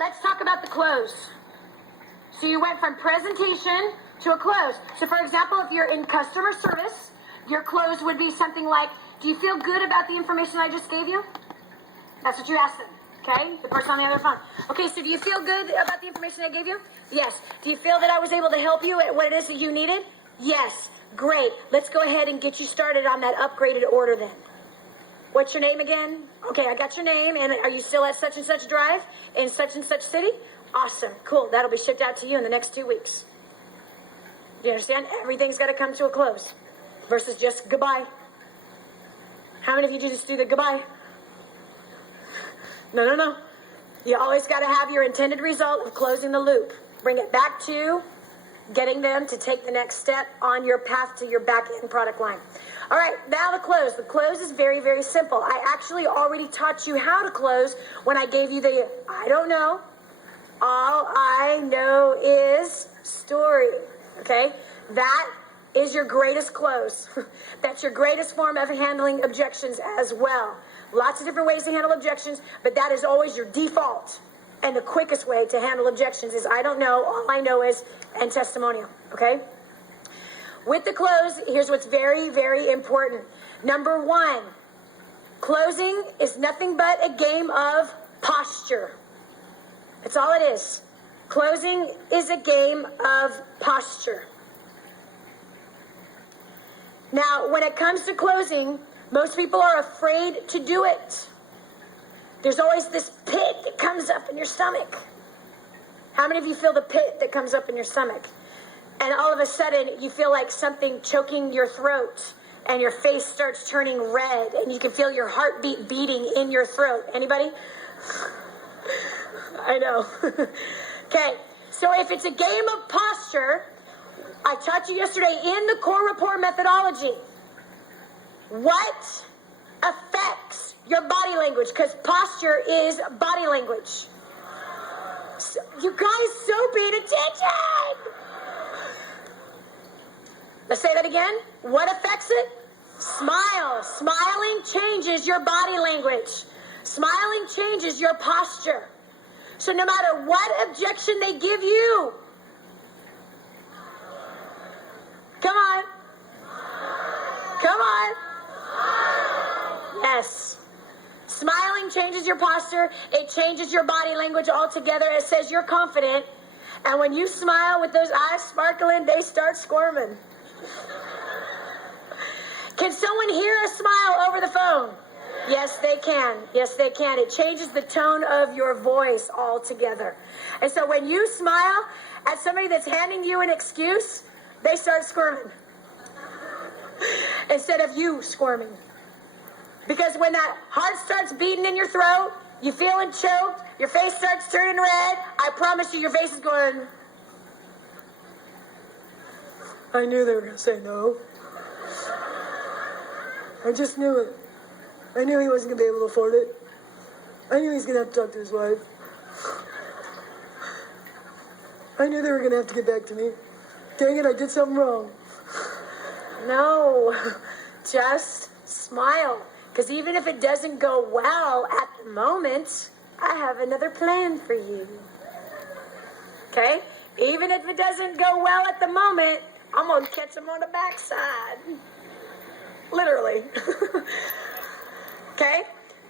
let's talk about the close. So you went from presentation to a close. So for example, if you're in customer service, your close would be something like, do you feel good about the information I just gave you? That's what you asked them, okay? The person on the other phone. Okay, so do you feel good about the information I gave you? Yes. Do you feel that I was able to help you at what it is that you needed? Yes. Great. Let's go ahead and get you started on that upgraded order then. What's your name again? Okay, I got your name. And are you still at such and such drive in such and such city? Awesome. Cool. That'll be shipped out to you in the next 2 weeks. Do you understand? Everything's got to come to a close versus just goodbye. How many of you just do the goodbye? No. You always got to have your intended result of closing the loop. Bring it back to getting them to take the next step on your path to your back-end product line. All right, now the close. The close is very, very simple. I actually already taught you how to close when I gave you the I don't know. All I know is story. Okay? That is your greatest close. That's your greatest form of handling objections as well. Lots of different ways to handle objections, but that is always your default. And the quickest way to handle objections is I don't know, all I know is, and testimonial. Okay? With the close, here's what's very, very important. Number one, closing is nothing but a game of posture. That's all it is. Closing is a game of posture. Now, when it comes to closing, most people are afraid to do it. There's always this pit that comes up in your stomach. How many of you feel the pit that comes up in your stomach? And all of a sudden, you feel like something choking your throat, and your face starts turning red, and you can feel your heartbeat beating in your throat. Anybody? I know. Okay, so if it's a game of posture, I taught you yesterday in the core rapport methodology what affects your body language, because posture is body language. So, you guys, so paid attention. Let's say that again. What affects it? Smile. Smiling changes your body language. Smiling changes your posture. So no matter what objection they give you, come on. Come on. Yes. Smiling changes your posture. It changes your body language altogether. It says you're confident. And when you smile with those eyes sparkling, they start squirming. Can someone hear a smile over the phone? Yes, they can. Yes, they can. It changes the tone of your voice altogether. And so when you smile at somebody that's handing you an excuse, they start squirming instead of you squirming. Because when that heart starts beating in your throat, you feeling choked, your face starts turning red, I promise you your face is going, I knew they were going to say no. I just knew it. I knew he wasn't going to be able to afford it. I knew he was going to have to talk to his wife. I knew they were going to have to get back to me. Dang it, I did something wrong. No, just smile. Because even if it doesn't go well at the moment, I have another plan for you. Okay? Even if it doesn't go well at the moment, I'm going to catch him on the backside. Literally. Okay?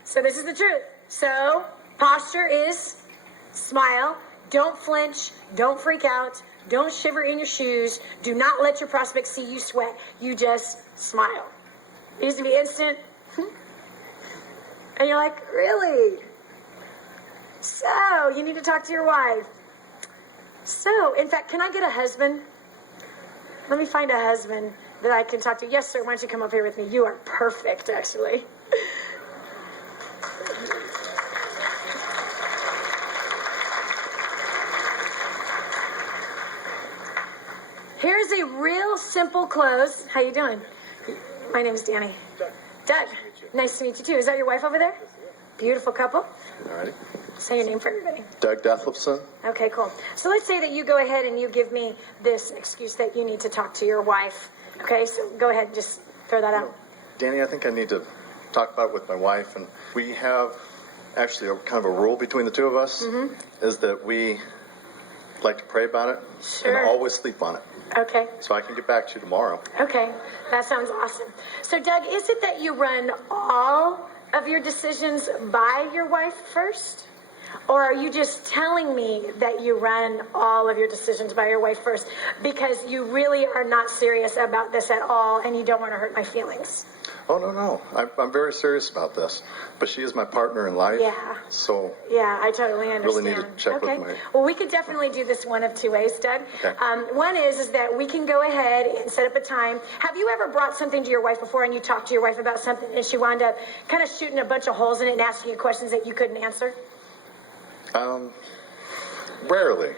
So this is the truth. So posture is smile. Don't flinch. Don't freak out. Don't shiver in your shoes. Do not let your prospects see you sweat. You just smile. It needs to be instant. And you're like, really? So you need to talk to your wife. So, in fact, can I get a husband? Let me find a husband that I can talk to. Yes, sir. Why don't you come up here with me? You are perfect, actually. Here's a real simple close. How you doing? My name is Danny. Doug. Nice to meet you, too. Is that your wife over there? Beautiful couple. All righty. Say your name for everybody. Doug Dethlefson. Okay, cool. So let's say that you go ahead and you give me this excuse that you need to talk to your wife. Okay, so go ahead and just throw that out. Danny, I think I need to talk about it with my wife, and we have actually kind of a rule between the two of us, is that we like to pray about it Sure. and always sleep on it. Okay. So I can get back to you tomorrow. Okay. That sounds awesome. So, Doug, is it that you run all of your decisions by your wife first? Or are you just telling me that you run all of your decisions by your wife first because you really are not serious about this at all and you don't want to hurt my feelings? Oh, no. I'm very serious about this. But she is my partner in life. Yeah. So Yeah, I totally understand. really need to check with my... Well, we could definitely do this one of two ways, Doug. Okay. One is that we can go ahead and set up a time. Have you ever brought something to your wife before and you talked to your wife about something and she wound up kind of shooting a bunch of holes in it and asking you questions that you couldn't answer? Rarely.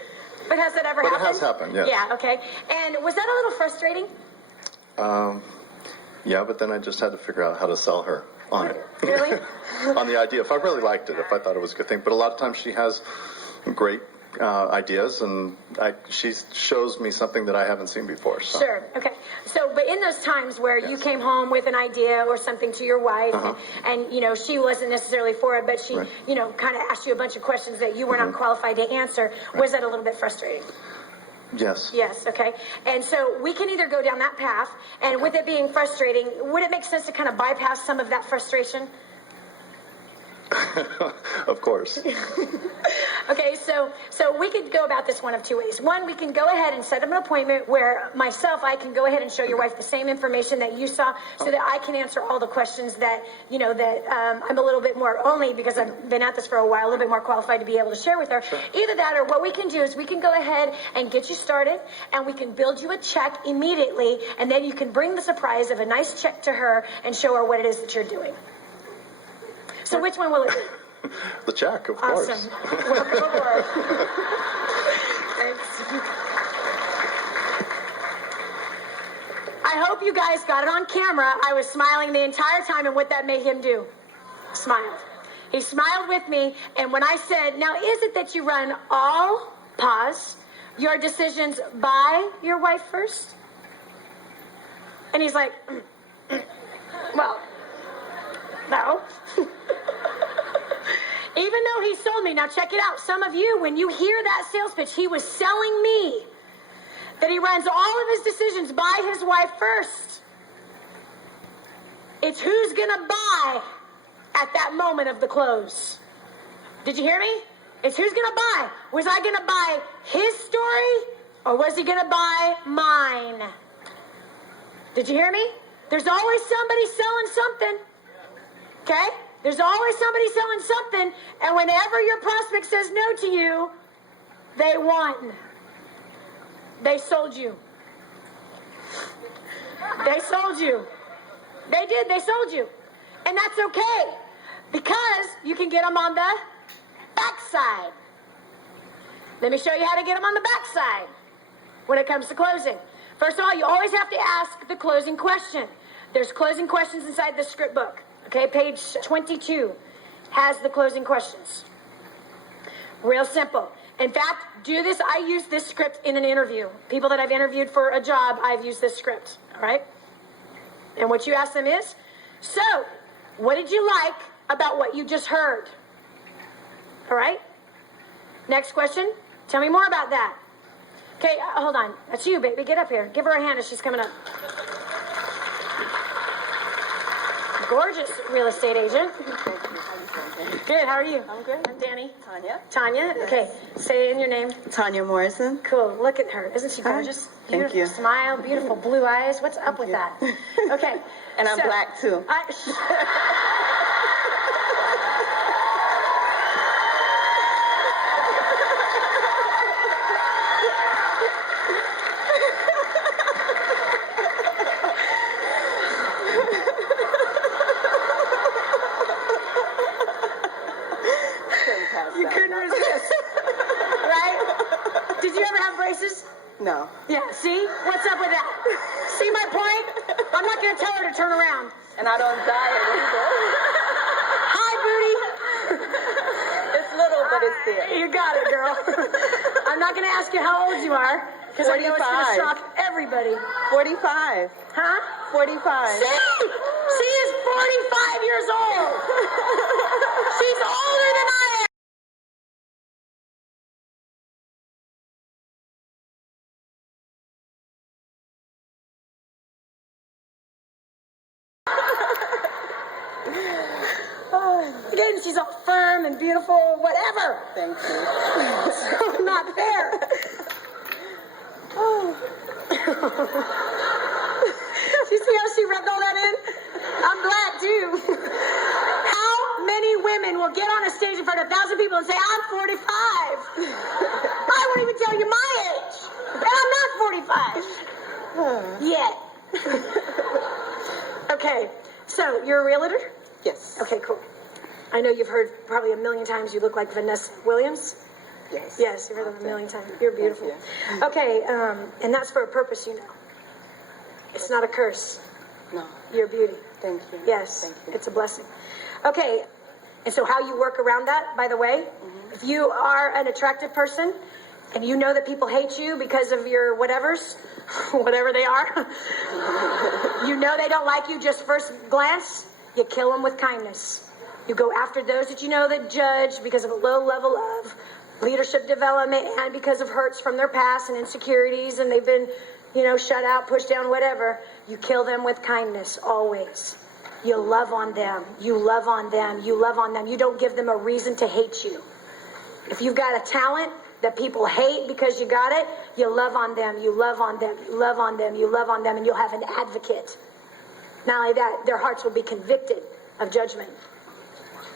But has that ever But it happened? has happened, yes. Yeah, okay. And was that a little frustrating? Yeah, but then I just had to figure out how to sell her on it. Really? On the idea. If I really liked it, if I thought it was a good thing. But a lot of times she has great ideas, and she shows me something that I haven't seen before. So. Sure. Okay. So, but in those times where you came home with an idea or something to your wife, and you know she wasn't necessarily for it, but she, Right. you know, kind of asked you a bunch of questions that you were not qualified to answer, was that a little bit frustrating? Yes. Yes. Okay. And so we can either go down that path, and with it being frustrating, would it make sense to kind of bypass some of that frustration? Of course. Okay, so we could go about this one of two ways. One, we can go ahead and set up an appointment where I can go ahead and show your wife the same information that you saw, so that I can answer all the questions that I'm a little bit more, only because I've been at this for a while, a little bit more qualified to be able to share with her. Sure. Either that, or what we can do is we can go ahead and get you started, and we can build you a check immediately, and then you can bring the surprise of a nice check to her and show her what it is that you're doing. So which one will it be? The check, of Awesome. course. Welcome aboard. Thanks. I hope you guys got it on camera. I was smiling the entire time, and what that made him do? Smiled. He smiled with me, and when I said, now is it that you run all, pause, your decisions by your wife first? And he's like, well, no. Even though he sold me, now check it out. Some of you, when you hear that sales pitch, he was selling me that he runs all of his decisions by his wife first. It's who's gonna buy at that moment of the close. Did you hear me? It's who's gonna buy. Was I gonna buy his story, or was he gonna buy mine? Did you hear me? There's always somebody selling something. Okay? There's always somebody selling something, and whenever your prospect says no to you, they won. They sold you. They sold you. They did. They sold you. And that's okay, because you can get them on the backside. Let me show you how to get them on the backside when it comes to closing. First of all, you always have to ask the closing question. There's closing questions inside the script book. Okay, page 22 has the closing questions. Real simple. In fact, do this. I use this script in an interview. People that I've interviewed for a job, I've used this script. All right? And what you ask them is, so, what did you like about what you just heard? All right? Next question. Tell me more about that. Okay, hold on. That's you, baby. Get up here. Give her a hand as she's coming up. Gorgeous real estate agent. Good, how are you? I'm good. I'm Danny. Tanya. Tanya? Okay, say in your name. Tanya Morrison. Cool, look at her. Isn't she gorgeous? Thank Beautiful you. smile, beautiful blue eyes. What's up with that? Okay. And I'm so, black too. You couldn't resist. Right? Did you ever have braces? No. Yeah, see? What's up with that? See my point? I'm not going to tell her to turn around. And I don't diet either. Hi, booty. It's little, but it's there. You got it, girl. I'm not going to ask you how old you are, because I know it's going to 45. shock everybody. 45. Huh? 45. She is 45 years old. She She's older than I am. Again, she's all firm and beautiful, whatever. Thank you. So not fair. Oh. You see how she rubbed all that in? I'm glad too. How many women will get on a stage in front of 1,000 people and say, I'm 45? I won't even tell you my age. And I'm not 45. Yet. Okay, so you're a realtor? Yes. Okay, cool. I know you've heard probably a million times you look like Vanessa Williams. Yes. Yes, you've heard that a million times. You're beautiful. Thank you. Okay, and that's for a purpose, you know. It's not a curse. No. You're beauty. Thank you. Yes, Thank you. it's a blessing. Okay, and so how you work around that, by the way, if you are an attractive person and you know that people hate you because of your whatevers, whatever they are, you know they don't like you just first glance, you kill them with kindness. You go after those that you know that judge because of a low level of leadership development and because of hurts from their past and insecurities and they've been, you know, shut out, pushed down, whatever. You kill them with kindness, always. You love on them. You love on them. You love on them. You don't give them a reason to hate you. If you've got a talent that people hate because you got it, you love on them. You love on them. You love on them. You love on them. And you'll have an advocate. Not only that, their hearts will be convicted of judgment,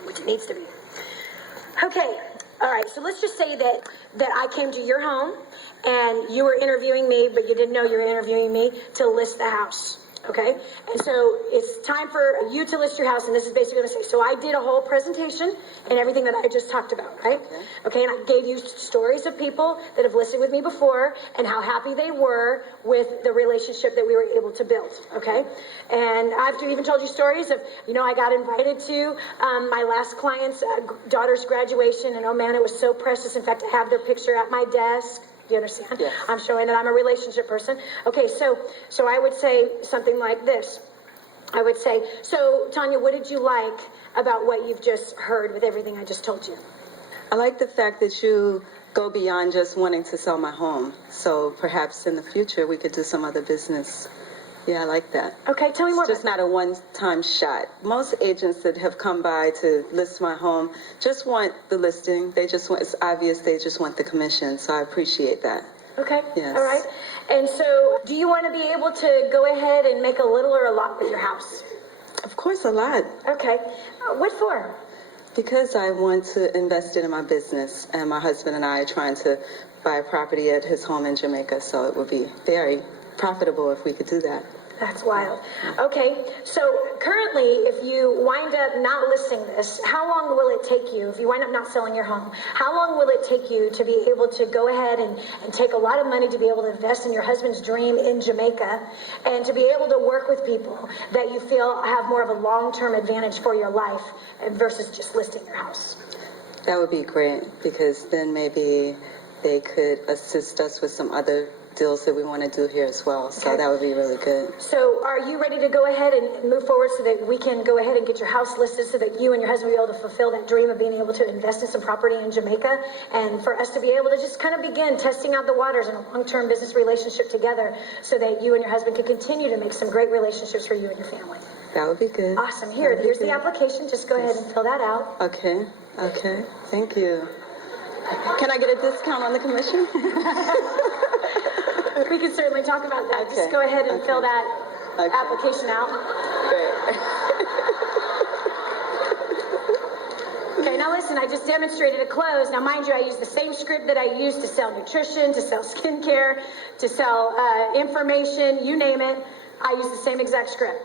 which it needs to be. Okay. All right. So let's just say that I came to your home and you were interviewing me, but you didn't know you were interviewing me to list the house. Okay, and so it's time for you to list your house, and this is basically what I say. So I did a whole presentation and everything that I just talked about, right? Okay, and I gave you stories of people that have listed with me before and how happy they were with the relationship that we were able to build, okay? And I've even told you stories of, you know, I got invited to my last client's daughter's graduation, and oh man, it was so precious. In fact, I have their picture at my desk. Do you understand? Yes. I'm showing that I'm a relationship person. Okay, so I would say something like this. I would say, so Tanya, what did you like about what you've just heard with everything I just told you? I like the fact that you go beyond just wanting to sell my home. So perhaps in the future we could do some other business. Yeah, I like that. Okay, tell me more It's just about not a one-time shot. Most agents that have come by to list my home just want the listing. They just want, it's obvious they just want the commission. So I appreciate that. Okay, Yes. all right. And so do you want to be able to go ahead and make a little or a lot with your house? Of course, a lot. Okay, what for? Because I want to invest it in my business, and my husband and I are trying to buy a property at his home in Jamaica, so it would be very profitable if we could do that. That's wild. Okay, so currently, if you wind up not listing this, how long will it take you, if you wind up not selling your home, how long will it take you to be able to go ahead and take a lot of money to be able to invest in your husband's dream in Jamaica and to be able to work with people that you feel have more of a long-term advantage for your life versus just listing your house? That would be great, because then maybe they could assist us with some other deals that we want to do here as well. So Okay. that would be really good. So are you ready to go ahead and move forward so that we can go ahead and get your house listed so that you and your husband will be able to fulfill that dream of being able to invest in some property in Jamaica and for us to be able to just kind of begin testing out the waters in a long-term business relationship together so that you and your husband can continue to make some great relationships for you and your family? That would be good. Awesome. That would be Here's the good. application. Just go ahead and fill that out. Okay. Thank you. Can I get a discount on the commission? We can certainly talk about that. Just Okay. go ahead and fill that Okay. application out. Great. Okay, now listen, I just demonstrated a close. Now, mind you, I use the same script that I use to sell nutrition, to sell skincare, to sell information, you name it. I use the same exact script.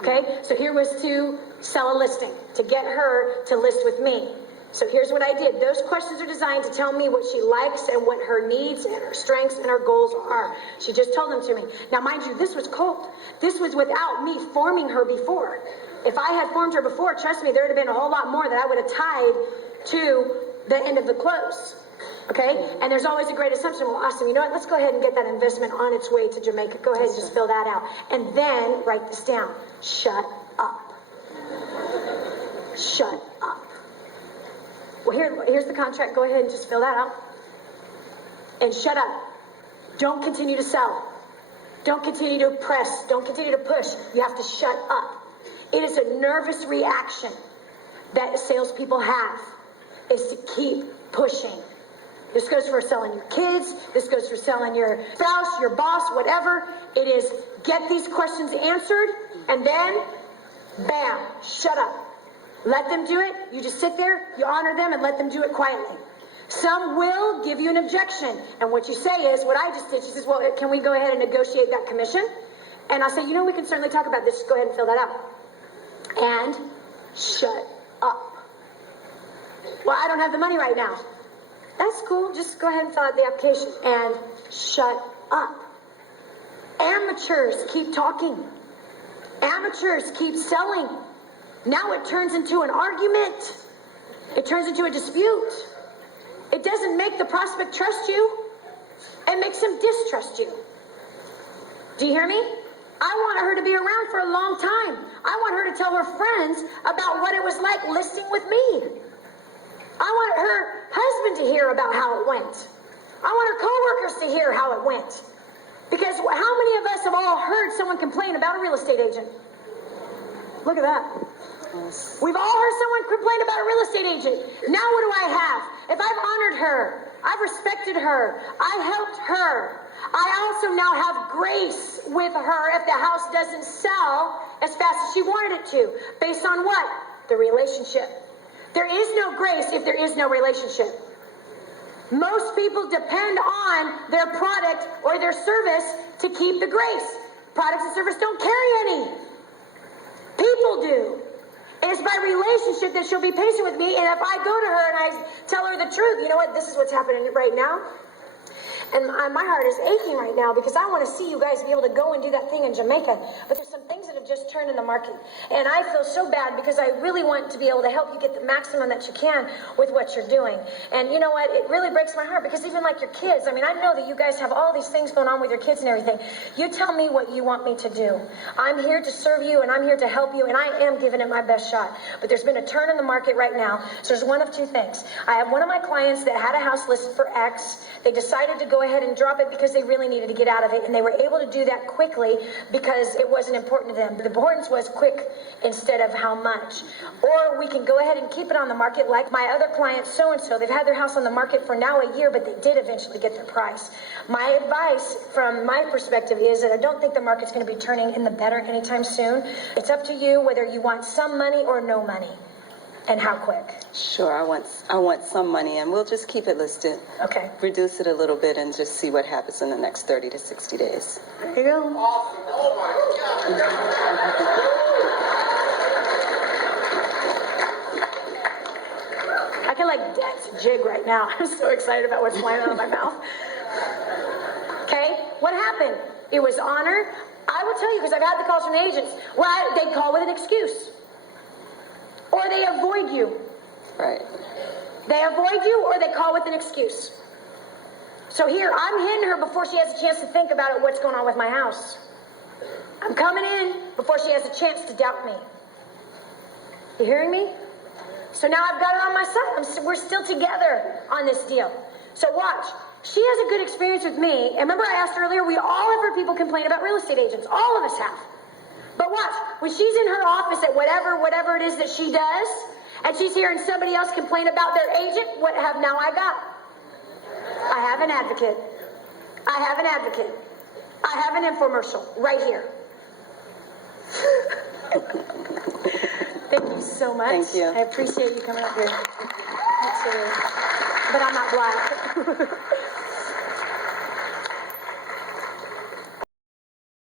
Okay, so here was to sell a listing, to get her to list with me. So here's what I did. Those questions are designed to tell me what she likes and what her needs and her strengths and her goals are. She just told them to me. Now, mind you, this was cold. This was without me forming her before. If I had formed her before, trust me, there would have been a whole lot more that I would have tied to the end of the close. Okay? And there's always a great assumption. Well, awesome. You know what? Let's go ahead and get that investment on its way to Jamaica. Go ahead and just fill that out. And then write this down. Shut up. Shut up. Well, here's the contract. Go ahead and just fill that out. And shut up. Don't continue to sell. Don't continue to press. Don't continue to push. You have to shut up. It is a nervous reaction that salespeople have, is to keep pushing. This goes for selling your kids. This goes for selling your spouse, your boss, whatever. It is get these questions answered and then, bam, shut up. Let them do it. You just sit there, you honor them, and let them do it quietly. Some will give you an objection. And what you say is, what I just did, she says, well, can we go ahead and negotiate that commission? And I say, you know, we can certainly talk about this. Just go ahead and fill that out. And shut up. Well, I don't have the money right now. That's cool. Just go ahead and fill out the application. And shut up. Amateurs keep talking. Amateurs keep selling. Now it turns into an argument. It turns into a dispute. It doesn't make the prospect trust you. It makes him distrust you. Do you hear me? I want her to be around for a long time. I want her to tell her friends about what it was like listing with me. I want her husband to hear about how it went. I want her coworkers to hear how it went. Because how many of us have all heard someone complain about a real estate agent? Look at that. We've all heard someone complain about a real estate agent. Now what do I have? If I've honored her, I've respected her, I helped her, I also now have grace with her if the house doesn't sell as fast as she wanted it to. Based on what? The relationship. There is no grace if there is no relationship. Most people depend on their product or their service to keep the grace. Products and service don't carry any. People do. And it's by relationship that she'll be patient with me. And if I go to her and I tell her the truth, you know what? This is what's happening right now. And my heart is aching right now because I want to see you guys be able to go and do that thing in Jamaica. But there's some things that have just turned in the market. And I feel so bad because I really want to be able to help you get the maximum that you can with what you're doing. And you know what? It really breaks my heart because even like your kids, I mean, I know that you guys have all these things going on with your kids and everything. You tell me what you want me to do. I'm here to serve you and I'm here to help you and I am giving it my best shot. But there's been a turn in the market right now. So there's one of two things. I have one of my clients that had a house listed for X. They decided to go ahead and drop it because they really needed to get out of it, and they were able to do that quickly because it wasn't important to them. The importance was quick instead of how much. Or we can go ahead and keep it on the market like my other client so-and-so. They've had their house on the market for now a year, but they did eventually get their price. My advice from my perspective is that I don't think the market's going to be turning in the better anytime soon. It's up to you whether you want some money or no money. And how quick? Sure, I want some money, and we'll just keep it listed. Okay. Reduce it a little bit and just see what happens in the next 30 to 60 days. There you go. I can like dance a jig right now. I'm so excited about what's flying out of my mouth. Okay, what happened? It was honor. I will tell you because I've had the calls from the agents. Well, they call with an excuse. Or they avoid you. Right. They avoid you or they call with an excuse. So here, I'm hitting her before she has a chance to think about it, what's going on with my house. I'm coming in before she has a chance to doubt me. You hearing me? So now I've got her on my side. We're still together on this deal. So watch. She has a good experience with me. And remember I asked earlier, we all have heard people complain about real estate agents. All of us have. But watch, when she's in her office at whatever it is that she does, and she's hearing somebody else complain about their agent, what have now I got? I have an advocate. I have an advocate. I have an infomercial right here. Thank you so much. Thank you. I appreciate you coming up here. Absolutely. But I'm not black.